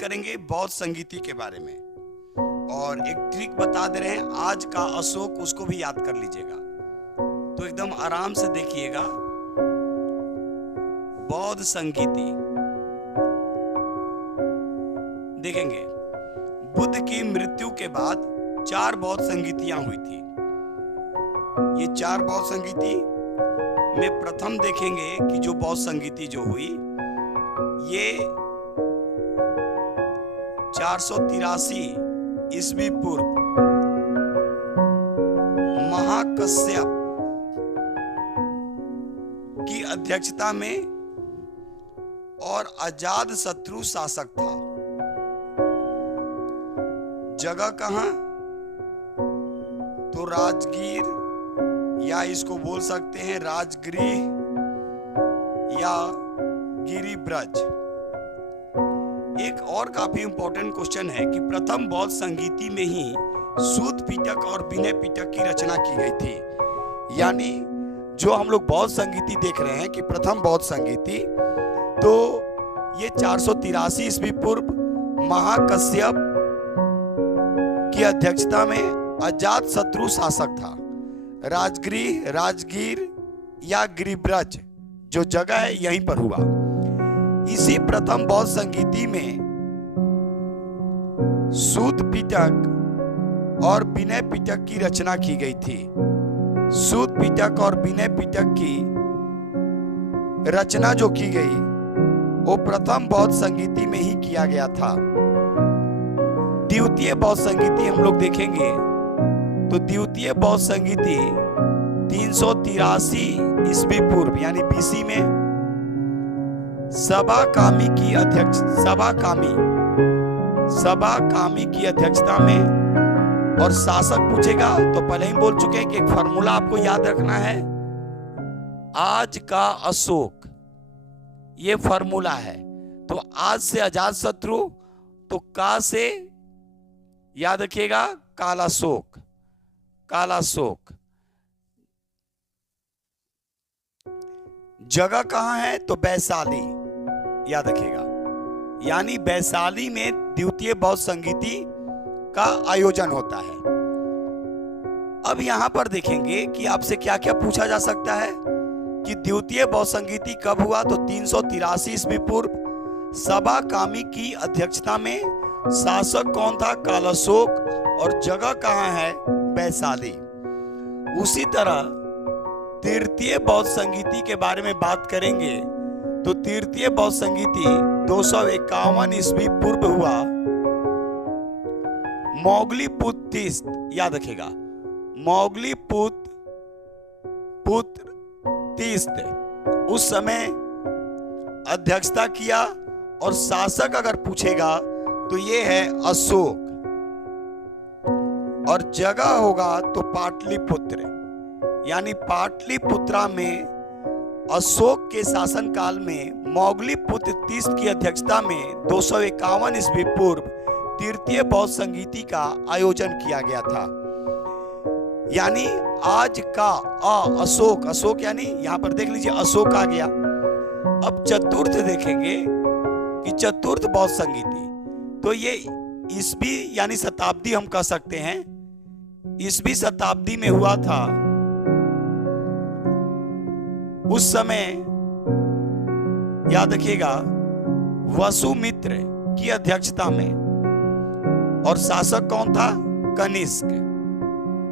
करेंगे बौद्ध संगीति के बारे में और एक ट्रिक बता दे रहे हैं आज का अशोक, उसको भी याद कर लीजिएगा। तो एकदम आराम से देखिएगा। बौद्ध संगीति देखेंगे, बुद्ध की मृत्यु के बाद 4 बौद्ध संगीतियां हुई थी। ये 4 बौद्ध संगीति में प्रथम देखेंगे कि जो बौद्ध संगीति जो हुई ये 483 ईस्वी पूर्व महाकश्यप की अध्यक्षता में और अजात शत्रु शासक था। जगह कहां? तो राजगीर, या इसको बोल सकते हैं राजगृह या गिरिब्रज। एक और काफी इंपॉर्टेंट क्वेश्चन है कि प्रथम बौद्ध संगीति में ही सूत पिटक और विनय पिटक की रचना की गई थी। यानी जो हम लोग बौद्ध संगीति देख रहे हैं कि प्रथम बौद्ध संगीति, तो ये 483 ईस्वी पूर्व महाकश्यप की अध्यक्षता में अजात शत्रु शासक था। राजगृह, राजगीर या गिरिब्रज जो जगह है यहीं पर हुआ। इसी प्रथम बौद्ध संगीति में सूत पिटक और विनय पिटक की रचना की गई थी। सूत पिटक और विनय पिटक की रचना जो की गई वो प्रथम बौद्ध संगीति में ही किया गया था। द्वितीय बौद्ध संगीति हम लोग देखेंगे तो द्वितीय बौद्ध संगीति 383 ईस्वी पूर्व यानी बीसी में सभा कामी की अध्यक्षता में, और शासक पूछेगा तो पहले ही बोल चुके हैं कि एक फार्मूला आपको याद रखना है, आज का अशोक, ये फार्मूला है। तो आज से अजात शत्रु, तो का से याद रखिएगा कालाशोक, कालाशोक। जगह कहां है? तो वैशाली, याद रखिएगा। यानी वैशाली में द्वितीय बौद्ध संगीति का आयोजन होता है। अब यहां पर देखेंगे कि आपसे क्या क्या पूछा जा सकता है कि द्वितीय बौद्ध संगीति कब हुआ? तो 383 ईस्वी पूर्व सभा कामी की अध्यक्षता में, शासक कौन था? कालाशोक, और जगह कहां है? वैशाली। उसी तरह तृतीय बौद्ध संगीति के बारे में बात करेंगे तो तृतीय बौद्ध संगीति 251 ईस्वी पूर्व हुआ मौग्लीपुत्र, याद रखेगा, मौग्लीपुत्र उस समय अध्यक्षता किया, और शासक अगर पूछेगा तो ये है अशोक, और जगह होगा तो पाटलिपुत्र, यानी पाटलिपुत्रा में अशोक के शासन काल में मौग्लीपुत्र तीस्त की अध्यक्षता में 251 ईस्वी पूर्व तृतीय बौद्ध संगीति का आयोजन किया गया था। यानी आज का अशोक, अशोक यानी यहां पर देख लीजिए अशोक आ गया। अब चतुर्थ देखेंगे कि चतुर्थ बौद्ध संगीति, तो ये ईस्वी यानी शताब्दी हम कह सकते हैं, ईस्वी शताब्दी में हुआ था। उस समय याद रखिएगा वसुमित्र की अध्यक्षता में, और शासक कौन था? कनिष्क,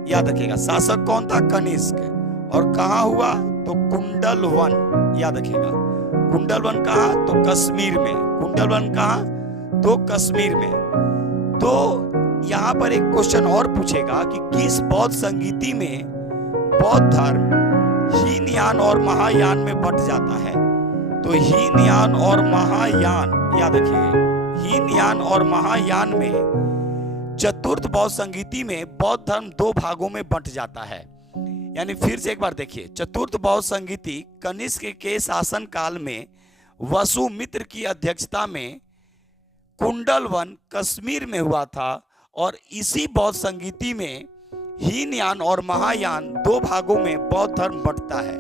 याद रखिएगा, शासक कौन था? कनिष्क। और कहां हुआ? तो कुंडलवन, याद रखिएगा, कुंडलवन कहां? तो कश्मीर में। कुंडलवन कहां? तो कश्मीर में। तो यहां पर एक क्वेश्चन और पूछेगा कि किस बौद्ध संगीति में बौद्ध धर्म हीनयान और महायान में बंट जाता है? तो हीनयान और महायान, याद रखिए, हीनयान और महायान में चतुर्थ बौद्ध संगीति में बौद्ध धर्म 2 भागों में बंट जाता है। यानी फिर से एक बार देखिए, चतुर्थ बौद्ध संगीति कनिष्क के शासन काल में वसुमित्र की अध्यक्षता में कुंडलवन कश्मीर में हुआ था, और इसी बौद्ध संगीति में हीनयान और महायान 2 भागों में बौद्ध धर्म बंटता है।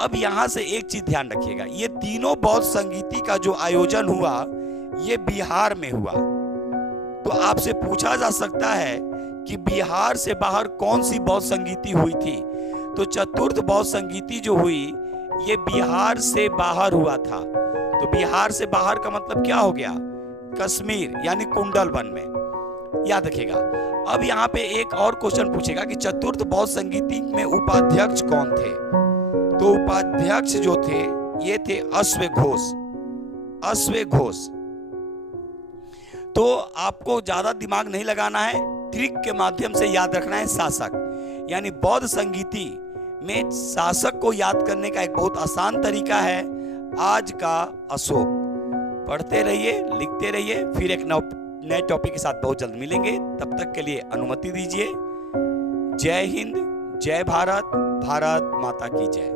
अब यहां से एक चीज ध्यान रखिएगा, ये तीनों बौद्ध संगीति का जो आयोजन हुआ ये बिहार में हुआ। तो आपसे पूछा जा सकता है कि बिहार से बाहर कौन सी बौद्ध संगीति हुई थी? तो चतुर्थ बौद्ध संगीति जो हुई ये बिहार से बाहर हुआ था। तो बिहार से बाहर का मतलब क्या हो गया? कश्मीर यानी कुंडलवन में। याद रखिएगा। अब यहाँ पे एक और क्वेश्चन पूछेगा कि चतुर्थ बौद्ध संगीति में उपाध्यक्ष कौन थे? तो उपाध्यक्ष जो थे ये थे अश्वघोष। अश्वघोष। तो आपको ज्यादा दिमाग नहीं लगाना है, ट्रिक के माध्यम से याद रखना है शासक। यानी बौद्ध संगीति में शासक को याद करने का एक बहुत आसान तरीका है आज का अशोक। पढ़ते रहिए, लिखते रहिए, फिर एक नए टॉपिक के साथ बहुत जल्द मिलेंगे। तब तक के लिए अनुमति दीजिए। जय हिंद, जय भारत, भारत माता की जय।